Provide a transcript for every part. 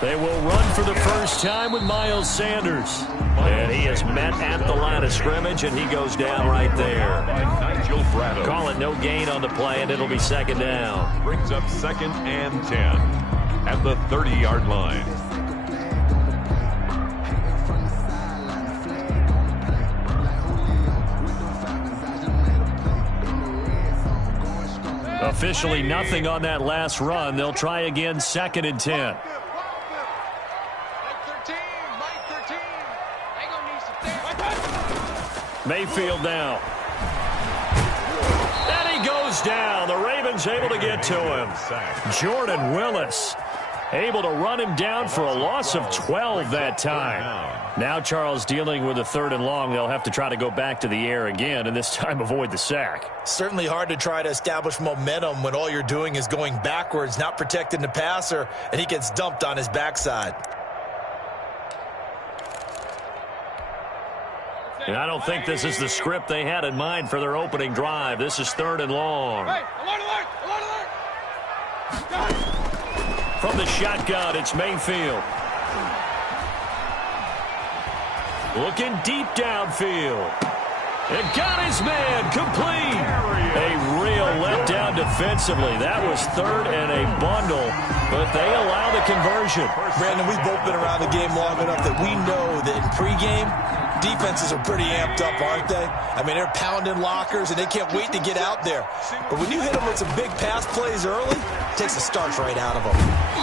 They will run for the first time with Miles Sanders. And he is met at the line of scrimmage, and he goes down right there. Call it no gain on the play, and it'll be second down. Brings up 2nd and 10 at the 30-yard line. Officially nothing on that last run. They'll try again, 2nd and 10. Mayfield now. And he goes down. The Ravens able to get to him. Jordan Willis able to run him down for a loss of 12 that time. Now Charles dealing with a 3rd and long. They'll have to try to go back to the air again, and this time avoid the sack. Certainly hard to try to establish momentum when all you're doing is going backwards, not protecting the passer, and he gets dumped on his backside. And I don't think this is the script they had in mind for their opening drive. This is 3rd and long. From the shotgun, it's Mayfield. Looking deep downfield. And got his man complete. A real letdown defensively. That was 3rd and a bundle, but they allow the conversion. Brandon, we've both been around the game long enough that we know that in pregame, defenses are pretty amped up, aren't they? I mean, they're pounding lockers, and they can't wait to get out there. But when you hit them with some big pass plays early, it takes the starch right out of them.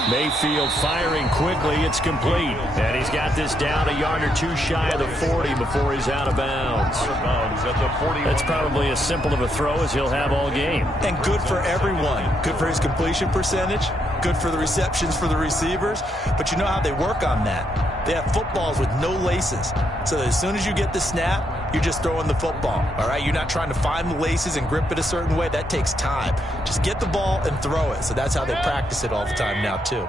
Mayfield firing quickly. It's complete. And he's got this down a yard or two shy of the 40 before he's out of bounds. That's probably as simple of a throw as he'll have all game. And good for everyone. Good for his completion percentage. Good for the receptions for the receivers. But you know how they work on that. They have footballs with no laces. So that as soon as you get the snap, you're just throwing the football. All right? You're not trying to find the laces and grip it a certain way. That takes time. Just get the ball and throw it. So that's how they practice it all the time now, too.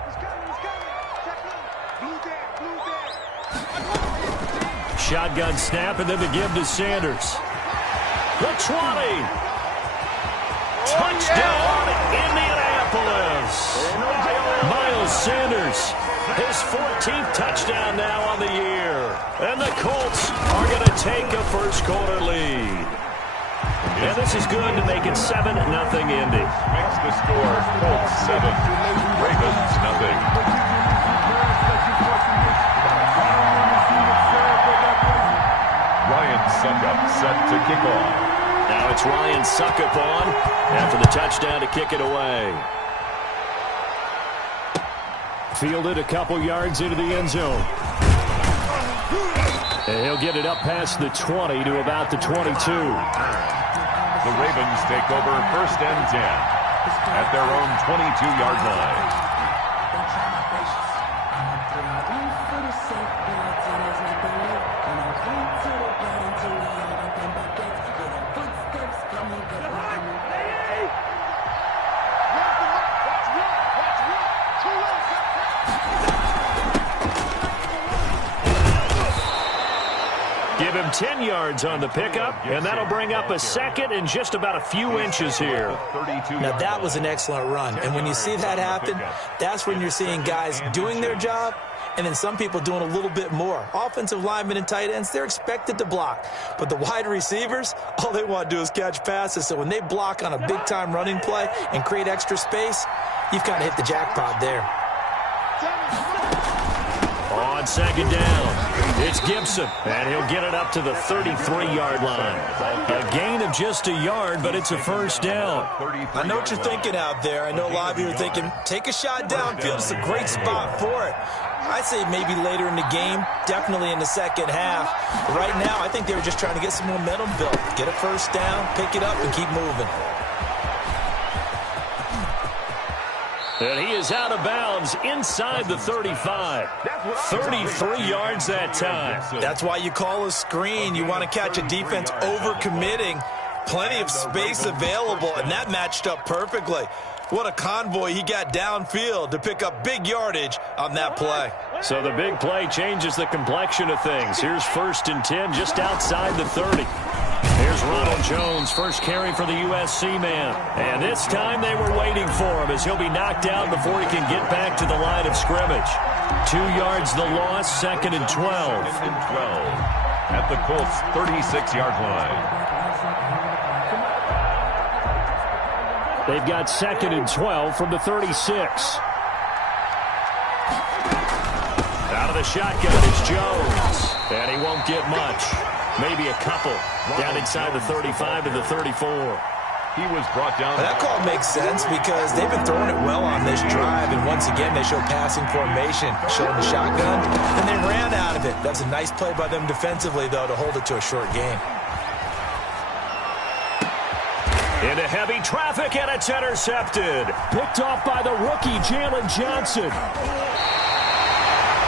Shotgun snap, and then the give to Sanders. The 20. Touchdown, Indianapolis. Miles Sanders, his 14th touchdown now on the year. And the Colts are going to take a first-quarter lead. And this is good to make it 7-0 Indy. Makes the score Colts 7, Ravens nothing. Ryan Suckup set to kick off. Now it's Ryan Suckup on after the touchdown to kick it away. Fielded a couple yards into the end zone. And he'll get it up past the 20 to about the 22. The Ravens take over 1st and 10 at their own 22-yard line. Give him 10 yards on the pickup, and that'll bring up a 2nd and just about a few inches here. Now, that was an excellent run, and when you see that happen, that's when you're seeing guys doing their job and then some people doing a little bit more. Offensive linemen and tight ends, they're expected to block. But the wide receivers, all they want to do is catch passes. So when they block on a big-time running play and create extra space, you've kind of hit the jackpot there. On 2nd down, it's Gibson, and he'll get it up to the 33-yard line. A gain of just a yard, but it's a first down. I know what you're thinking out there. I know a lot of you are thinking, take a shot downfield. It's a great spot for it. I'd say maybe later in the game, definitely in the second half. But right now, I think they were just trying to get some momentum built. Get a first down, pick it up, and keep moving. And he is out of bounds inside the 35. 33 yards that time. That's why you call a screen. You want to catch a defense overcommitting. Plenty of space available, and that matched up perfectly. What a convoy he got downfield to pick up big yardage on that play. So the big play changes the complexion of things. Here's 1st and 10 just outside the 30. Here's Here's Ronald Jones, first carry for the USC man. And this time they were waiting for him as he'll be knocked down before he can get back to the line of scrimmage. 2 yards the loss, 2nd and 12. 2nd and 12 at the Colts' 36-yard line. They've got 2nd and 12 from the 36. Out of the shotgun is Jones. And he won't get much. Maybe a couple. Down inside the 35 and the 34. He was brought down. That call makes sense because they've been throwing it well on this drive, and once again they show passing formation, showing the shotgun, and they ran out of it. That's a nice play by them defensively, though, to hold it to a short gain. Into heavy traffic, and it's intercepted. Picked off by the rookie, Jalen Johnson.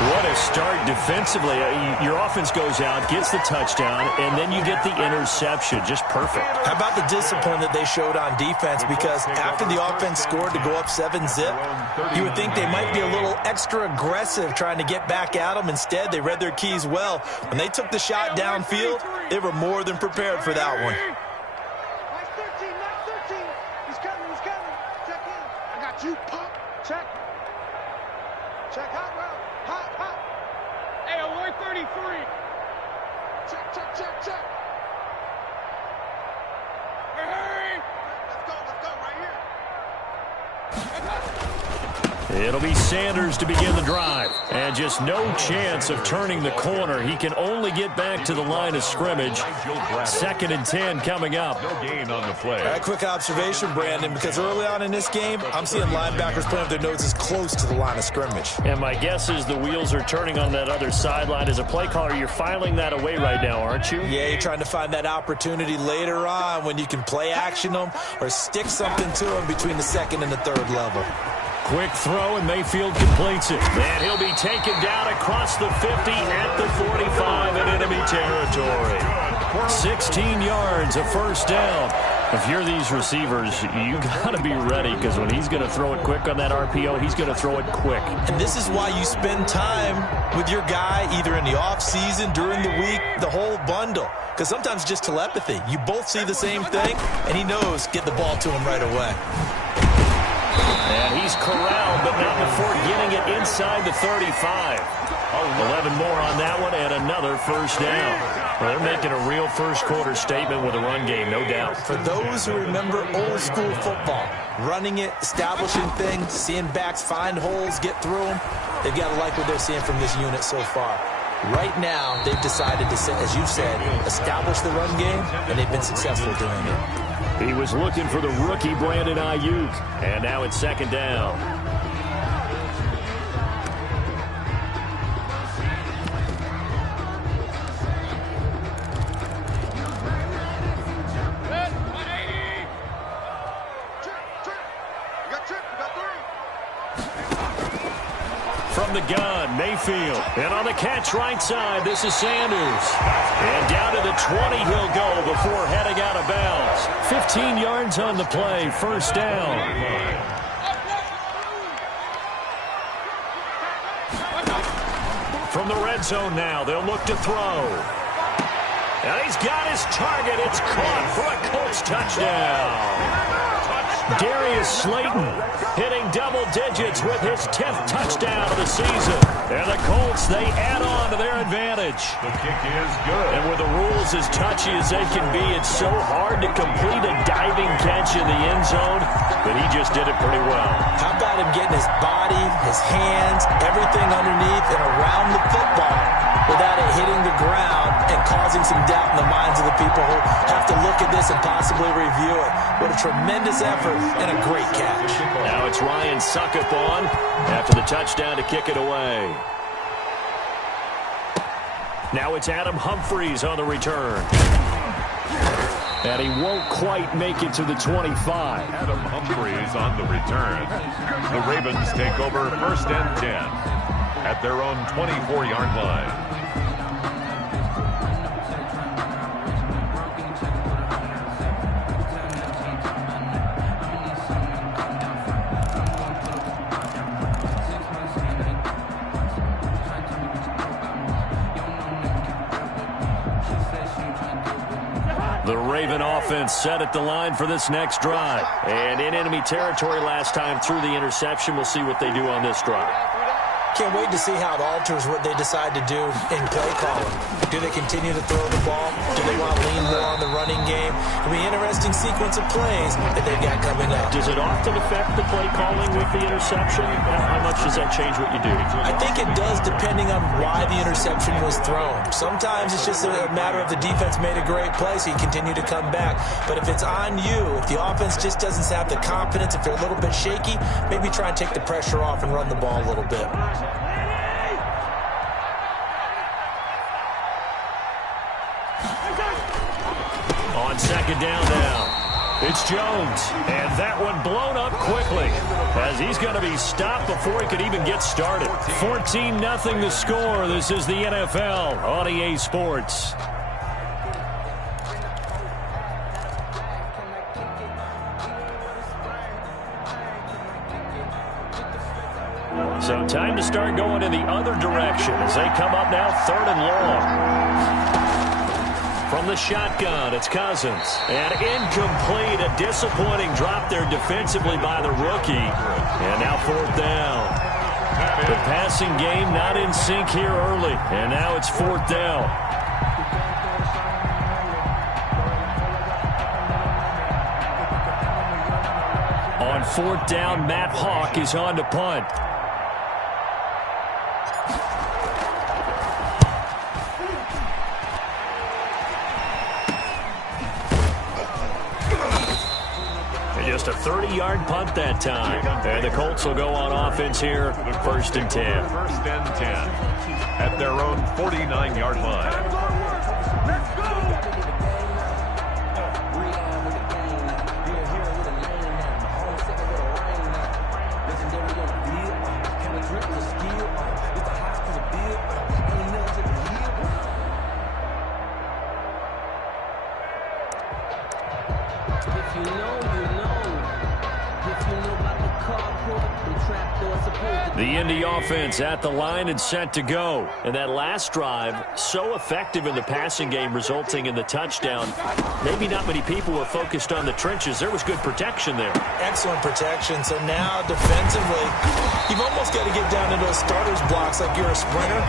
What a start defensively. Your offense goes out, gets the touchdown, and then you get the interception. Just perfect. How about the discipline that they showed on defense? Because after the offense scored to go up 7-zip, you would think they might be a little extra aggressive trying to get back at them. Instead, they read their keys well. When they took the shot downfield, they were more than prepared for that one. He's coming. Check in. I got you. Pop. Check. Check hot route. Hot. Hey, alert 33. Check. Hey. Let's go right here. It'll be Sanders to begin the drive. And just no chance of turning the corner. He can only get back to the line of scrimmage. 2nd and 10 coming up. No gain on the play. A quick observation, Brandon, because early on in this game, I'm seeing linebackers putting up their noses close to the line of scrimmage. And my guess is the wheels are turning on that other sideline. As a play caller, you're filing that away right now, aren't you? Yeah, you're trying to find that opportunity later on when you can play action them or stick something to them between the 2nd and the 3rd level. Quick throw, and Mayfield completes it. And he'll be taken down across the 50 at the 45 in enemy territory. 16 yards, a first down. If you're these receivers, you got to be ready because when he's going to throw it quick on that RPO, he's going to throw it quick. And this is why you spend time with your guy either in the offseason, during the week, the whole bundle. Because sometimes just telepathy. You both see the same thing, and he knows get the ball to him right away. And he's corralled, but not before getting it inside the 35. 11 more on that one, and another first down. Well, they're making a real first-quarter statement with a run game, no doubt. For those who remember old-school football, running it, establishing things, seeing backs find holes, get through them, they've got to like what they're seeing from this unit so far. Right now, they've decided to, as you said, establish the run game, and they've been successful doing it. He was looking for the rookie Brandon Ayuk, and now it's 2nd down. From the gun, Mayfield. And on the catch right side, this is Sanders. And down to the 20 he'll go before heading out of bounds. 15 yards on the play, first down. From the red zone now, they'll look to throw. And he's got his target. It's caught for a Colts touchdown. Darius Slayton hitting double digits with his 10th touchdown of the season. And the Colts, they add on to their advantage. The kick is good. And with the rules as touchy as they can be, it's so hard to complete a diving catch in the end zone, but he just did it pretty well. How about him getting his body, his hands, everything underneath and around the football without it hitting the ground and causing some doubt in the minds of the people who have to look at this and possibly review it. What a tremendous effort and a great catch. Now it's Ryan Suckup on after the touchdown to kick it away. Now it's Adam Humphries on the return. And he won't quite make it to the 25. Adam Humphries on the return. The Ravens take over 1st and 10 at their own 24-yard line. The Raven offense set at the line for this next drive. And in enemy territory last time through the interception. We'll see what they do on this drive. Can't wait to see how it alters what they decide to do in play calling. Do they continue to throw the ball? Do they want to lean more on the running game? It'll be an interesting sequence of plays that they've got coming up. Does it often affect the play calling with the interception? How much does that change what you do? I think it does, depending on why the interception was thrown. Sometimes it's just a matter of the defense made a great play, so you continue to come back. But if it's on you, if the offense just doesn't have the confidence, if they're a little bit shaky, maybe try and take the pressure off and run the ball a little bit. On second down now, it's Jones. And that one blown up quickly as he's going to be stopped before he could even get started. 14-0 the score. This is the NFL on EA Sports. So time to start going in the other direction as they come up now 3rd and long. From the shotgun, it's Cousins. And incomplete, a disappointing drop there defensively by the rookie. And now 4th down. The passing game not in sync here early. And now it's 4th down. On 4th down, Matt Hawk is on to punt. Just a 30-yard punt that time. And the Colts will go on offense here, 1st and 10. 1st and 10 at their own 49-yard line. The Indy offense at the line and set to go. And that last drive, so effective in the passing game, resulting in the touchdown. Maybe not many people were focused on the trenches. There was good protection there. Excellent protection. So now defensively, you've almost got to get down into those starters blocks like you're a sprinter.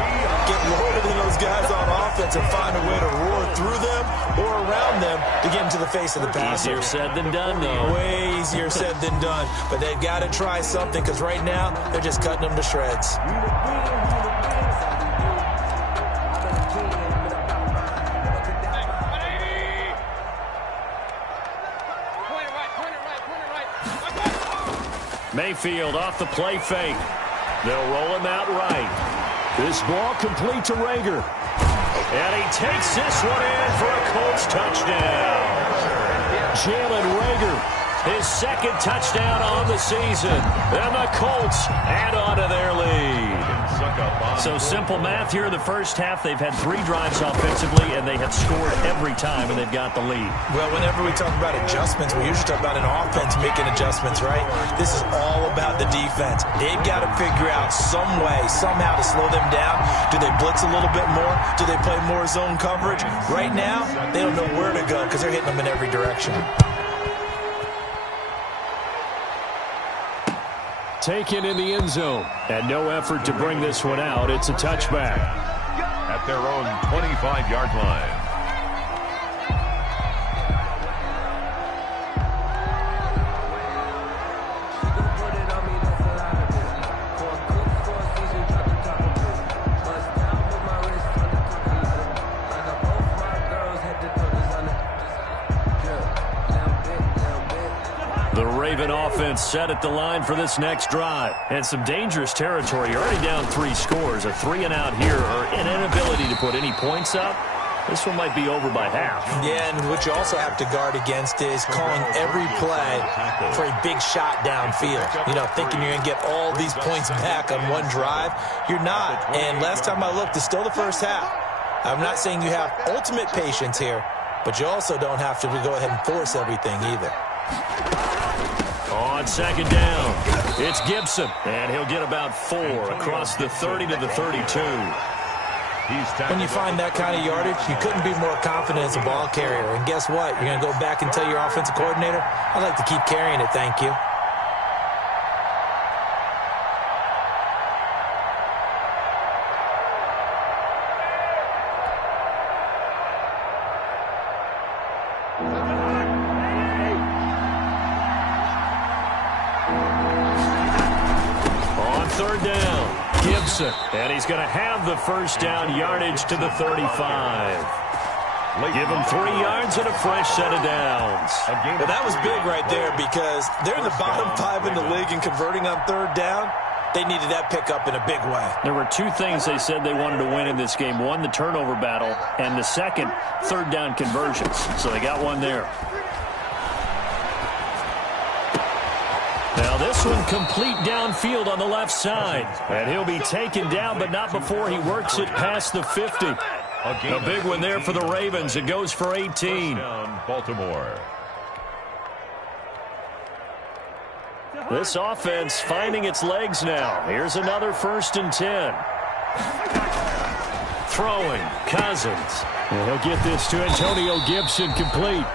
Get lower than those guys on offense and find a way to roar through them or around them to get into the face of the passer. Easier said than done, though. Way easier said than done. But they've got to try something because right now they're just cutting them to shreds. Mayfield off the play fake. They'll roll him out right. This ball complete to Rager. And he takes this one in for a Colts touchdown. Jalen Rager, his 2nd touchdown on the season. And the Colts add on to their lead. So simple math here in the first half. They've had 3 drives offensively, and they have scored every time, and they've got the lead. Well, whenever we talk about adjustments, we usually talk about an offense making adjustments, right? This is all about the defense. They've got to figure out some way, somehow to slow them down. Do they blitz a little bit more? Do they play more zone coverage? Right now, they don't know where to go because they're hitting them in every direction. Taken in the end zone. And no effort to bring this one out. It's a touchback. At their own 25-yard line. The Raven offense set at the line for this next drive. And some dangerous territory. You're already down 3 scores. A 3-and-out here, or an inability to put any points up. This one might be over by half. Yeah, and what you also have to guard against is calling every play for a big shot downfield. You know, thinking you're going to get all these points back on one drive. You're not. And last time I looked, it's still the first half. I'm not saying you have ultimate patience here, but you also don't have to go ahead and force everything either. On second down, it's Gibson, and he'll get about 4 across the 30 to the 32. When you find that kind of yardage, you couldn't be more confident as a ball carrier. And guess what? You're going to go back and tell your offensive coordinator, I'd like to keep carrying it, thank you. On third down, Gibson. And he's going to have the first down, yardage to the 35. Give him 3 yards and a fresh set of downs. Well, that was big right there because they're in the bottom 5 in the league in converting on third down. They needed that pickup in a big way. There were 2 things they said they wanted to win in this game. One, the turnover battle, and the second, third down conversions. So they got one there. Now this one complete downfield on the left side. And he'll be taken down, but not before he works it past the 50. A big one there for the Ravens. It goes for 18. Baltimore. This offense finding its legs now. Here's another 1st and 10. Throwing, Cousins. And he'll get this to Antonio Gibson complete.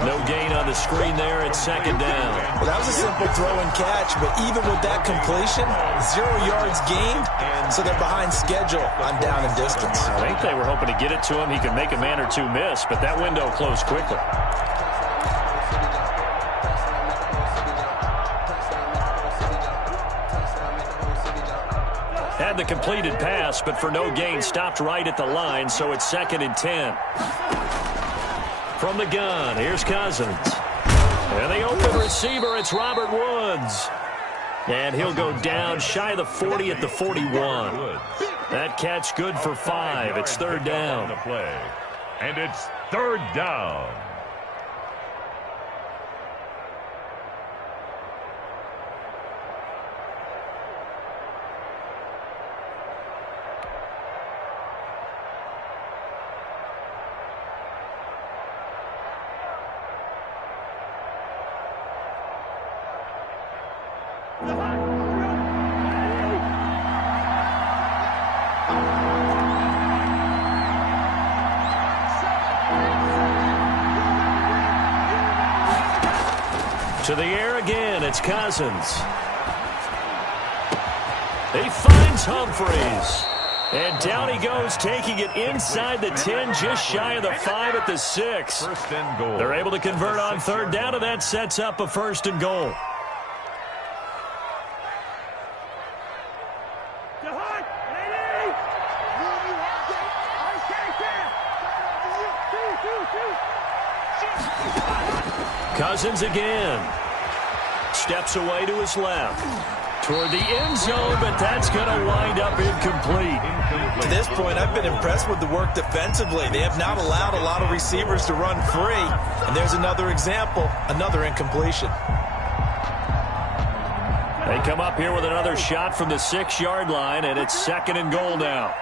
No gain on the screen there at 2nd down. Well, that was a simple throw and catch, but even with that completion, 0 yards gained, so they're behind schedule on down and distance. I think they were hoping to get it to him. He could make a man or 2 miss, but that window closed quickly. Had the completed pass, but for no gain, stopped right at the line, so it's 2nd and 10. From the gun, here's Cousins. And the open receiver, it's Robert Woods. And he'll go down shy of the 40 at the 41. That catch good for 5. It's 3rd down. And it's 3rd down. To the air again, it's Cousins. He finds Humphreys. And down he goes, taking it inside the 10, just shy of the 5 at the 6. 1st and goal. They're able to convert on 3rd down, and that sets up a 1st and goal. Cousins again. Steps away to his left. Toward the end zone, but that's going to wind up incomplete. To this point, I've been impressed with the work defensively. They have not allowed a lot of receivers to run free. And there's another example, another incompletion. They come up here with another shot from the 6-yard line, and it's 2nd and goal now.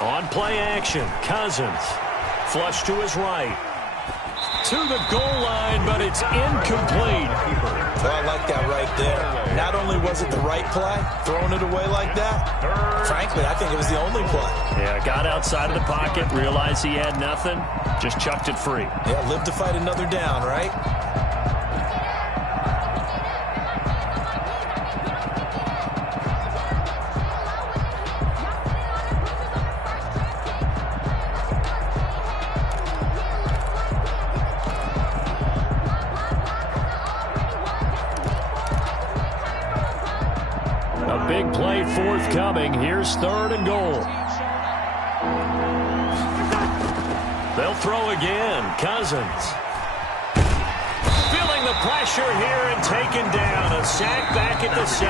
On play action, Cousins. Flush to his right. To the goal line, but it's incomplete. Well, I like that right there. Not only was it the right play, throwing it away like that, frankly, I think it was the only play. Yeah, got outside of the pocket, realized he had nothing, just chucked it free. Yeah, live to fight another down, right? Big play forthcoming. Here's 3rd and goal. They'll throw again. Cousins. Feeling the pressure here and taken down. A sack back at the 7.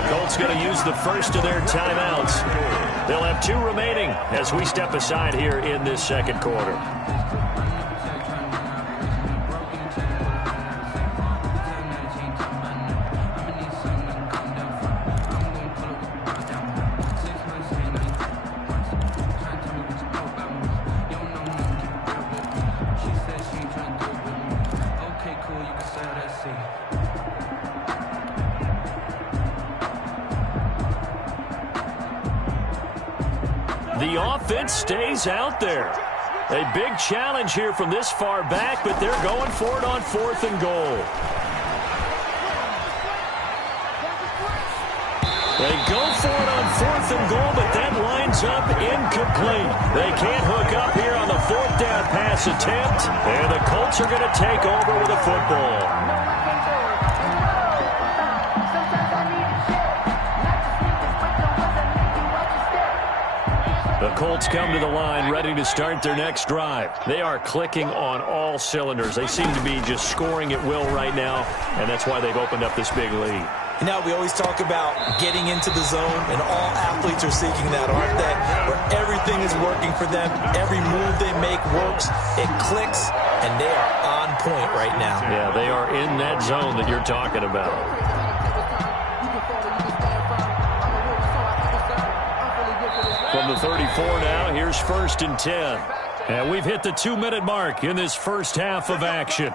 The Colts going to use the first of their timeouts. They'll have 2 remaining as we step aside here in this 2nd quarter. The offense stays out there. A big challenge here from this far back, but they're going for it on 4th and goal. They go for it on 4th and goal, but that lines up incomplete. They can't hook up here on the 4th down pass attempt, and the Colts are going to take over with a football. The Colts come to the line ready to start their next drive. They are clicking on all cylinders. They seem to be just scoring at will right now, and that's why they've opened up this big lead. Now, we always talk about getting into the zone, and all athletes are seeking that, aren't they? Where everything is working for them. Every move they make works. It clicks, and they are on point right now. Yeah, they are in that zone that you're talking about. From the 34 now, here's 1st and 10. And we've hit the 2-minute mark in this first half of action.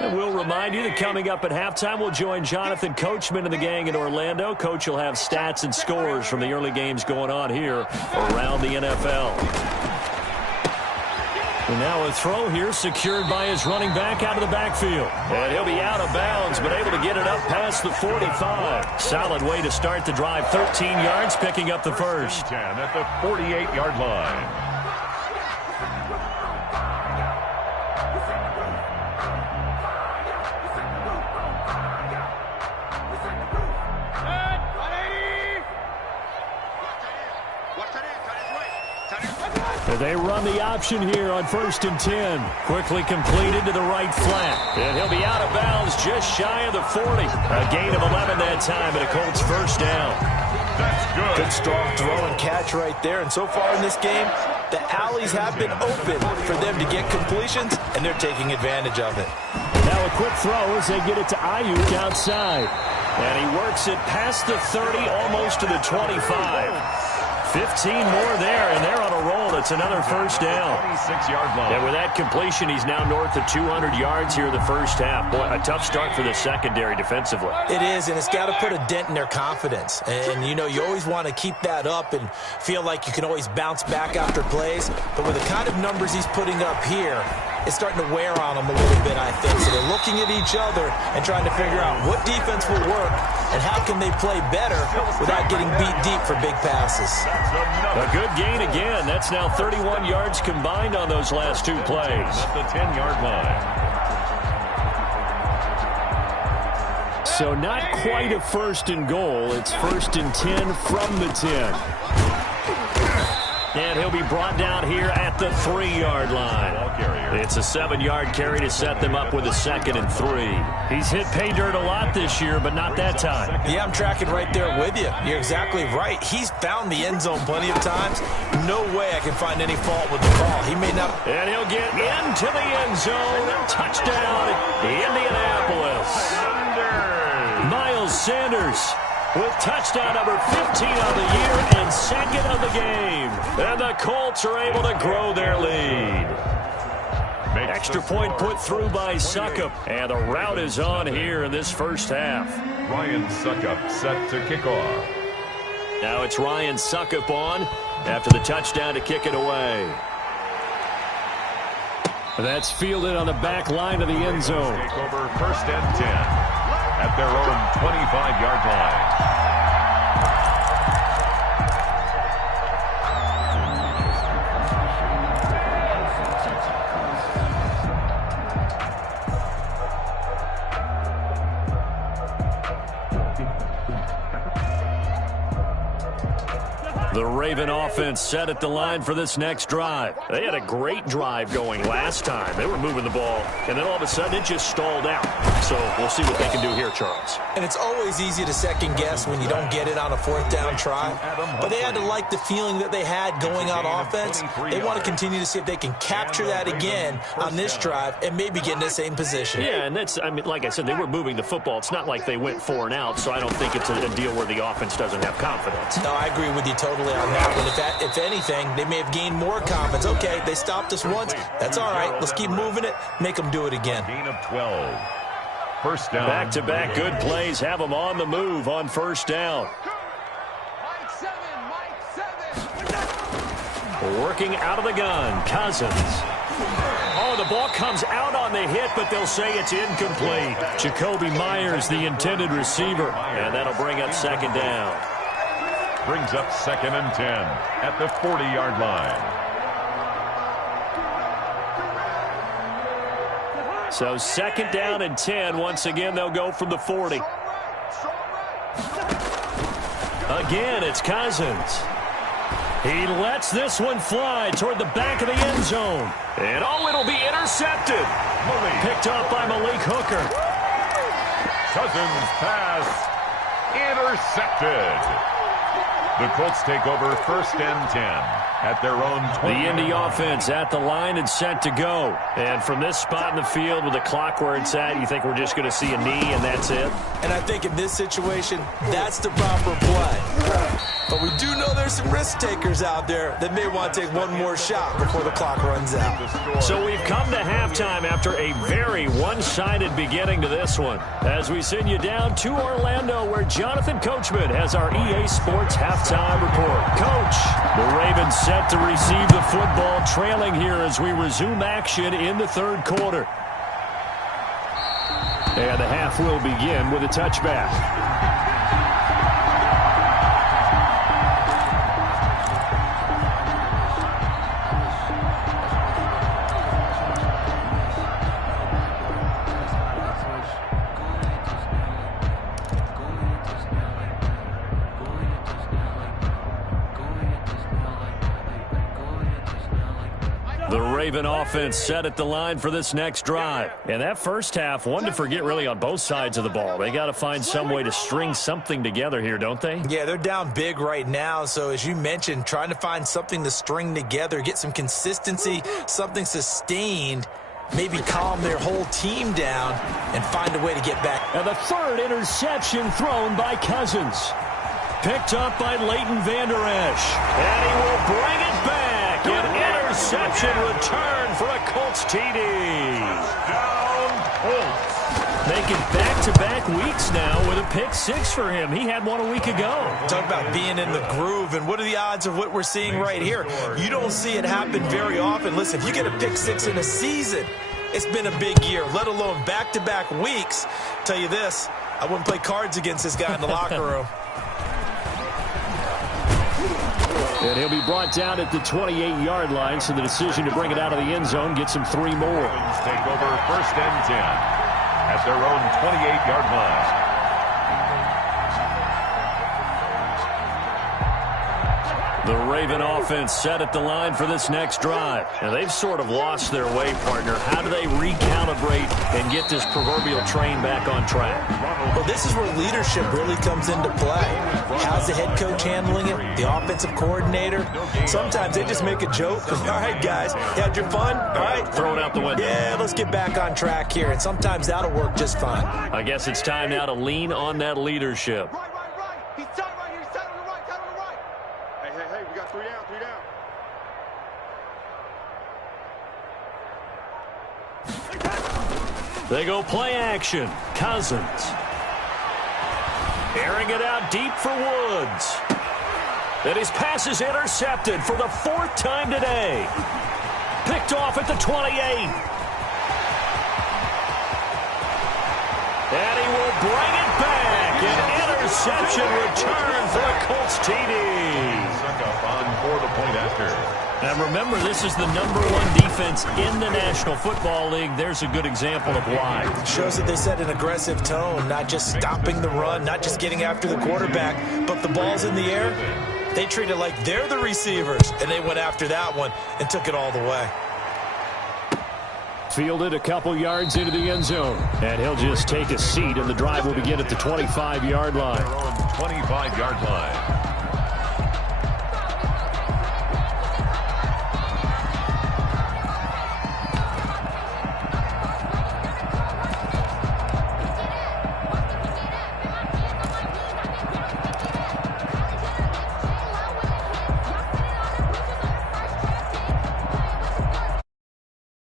And we'll remind you that coming up at halftime, we'll join Jonathan Coachman and the gang in Orlando. Coach will have stats and scores from the early games going on here around the NFL. And now a throw here secured by his running back out of the backfield. And he'll be out of bounds, but able to get it up past the 45. Solid way to start the drive. 13 yards, picking up the first. 10 at the 48-yard line. They run the option here on 1st and 10. Quickly completed to the right flat. And he'll be out of bounds just shy of the 40. A gain of 11 that time, and a Colts first down. That's good. Good strong throw and catch right there. And so far in this game, the alleys have been open for them to get completions, and they're taking advantage of it. Now a quick throw as they get it to Ayuk outside. And he works it past the 30, almost to the 25. 15 more there, and they're on a roll. It's another first down. 26-yard line. And with that completion, he's now north of 200 yards here in the first half. Boy, a tough start for the secondary defensively. It is, and it's got to put a dent in their confidence. And, you know, you always want to keep that up and feel like you can always bounce back after plays. But with the kind of numbers he's putting up here, it's starting to wear on them a little bit, I think. So they're looking at each other and trying to figure out what defense will work and how can they play better without getting beat deep for big passes. A good gain again. That's now 31 yards combined on those last two plays. At the 10-yard line. So not quite a 1st and goal. It's 1st and 10 from the 10. And he'll be brought down here at the 3-yard line. It's a 7-yard carry to set them up with a 2nd and 3. He's hit pay dirt a lot this year, but not that time. Yeah, I'm tracking right there with you. You're exactly right. He's found the end zone plenty of times. No way I can find any fault with the call. He may not. And he'll get into the end zone. Touchdown, Indianapolis. Miles Sanders with touchdown number 15 on the year and 2nd of the game. And the Colts are able to grow their lead. Extra point put through by Suckup. And the route is on here in this first half. Ryan Suckup set to kick off. Now it's Ryan Suckup on after the touchdown to kick it away. That's fielded on the back line of the end zone. Take over 1st and 10 at their own 25-yard line. The Raven offense set at the line for this next drive. They had a great drive going last time. They were moving the ball, and then all of a sudden it just stalled out. So we'll see what they can do here, Charles. And it's always easy to second guess when you don't get it on a 4th down try. But they had to like the feeling that they had going on offense. They want to continue to see if they can capture that again on this drive and maybe get in the same position. Yeah, and that's, I mean, like I said, they were moving the football. It's not like they went 4 and out, so I don't think it's a deal where the offense doesn't have confidence. No, I agree with you totally on that one. If anything, they may have gained more confidence. Okay, they stopped us once. That's all right. Let's keep moving it. Make them do it again. Gain of 12. First down. Back-to-back good plays have them on the move on 1st down. Working out of the gun, Cousins. Oh, the ball comes out on the hit, but they'll say it's incomplete. Jacoby Myers, the intended receiver, and that'll bring up second down. Brings up 2nd and 10 at the 40-yard line. So 2nd down and 10. Once again, they'll go from the 40. Again, it's Cousins. He lets this one fly toward the back of the end zone. And oh, it'll be intercepted. Picked up by Malik Hooker. Cousins pass intercepted. The Colts take over 1st and 10 at their own 20. The Indy offense at the line and set to go. And from this spot in the field with the clock where it's at, you think we're just going to see a knee and that's it? And I think in this situation, that's the proper play. But we do know there's some risk takers out there that may want to take one more shot before the clock runs out. So we've come to halftime after a very one-sided beginning to this one. As we send you down to Orlando, where Jonathan Coachman has our EA Sports halftime report. Coach, the Ravens set to receive the football, trailing here as we resume action in the 3rd quarter. And the half will begin with a touchback. The Raven offense set at the line for this next drive. And that first half, one to forget really on both sides of the ball. They got to find some way to string something together here, don't they? Yeah, they're down big right now. So as you mentioned, trying to find something to string together, get some consistency, something sustained, maybe calm their whole team down and find a way to get back. And the 3rd interception thrown by Cousins. Picked up by Leighton Vander Esch. And he will bring it back. An interception return for a Colts TD. Down Colts. Making back-to-back weeks now with a pick 6 for him. He had one a week ago. Talk about being in the groove, and what are the odds of what we're seeing right here? You don't see it happen very often. Listen, if you get a pick 6 in a season, it's been a big year, let alone back-to-back weeks. Tell you this, I wouldn't play cards against this guy in the locker room. And he'll be brought down at the 28-yard line, so the decision to bring it out of the end zone gets him 3 more. Take over 1st and 10 at their own 28-yard line. The Raven offense set at the line for this next drive. And they've sort of lost their way, partner. How do they recalibrate and get this proverbial train back on track? Well, this is where leadership really comes into play. How's the head coach handling it? The offensive coordinator? Sometimes they just make a joke. All right, guys, you had your fun? All right. Throw it out the window. Yeah, let's get back on track here. And sometimes that'll work just fine. I guess it's time now to lean on that leadership. Right. He's tight right here. He's tight on the right. Hey, we got 3 down. They go play action. Cousins. Airing it out deep for Woods. And his pass is intercepted for the 4th time today. Picked off at the 28. And he will bring it back. An interception return for the Colts TD. Suck up on for the point after. And remember, this is the #1 defense in the National Football League. There's a good example of why. Shows that they set an aggressive tone, not just stopping the run, not just getting after the quarterback, but the ball's in the air. They treat it like they're the receivers, and they went after that one and took it all the way. Fielded a couple yards into the end zone. And he'll just take a seat, and the drive will begin at the 25-yard line. 25-yard line.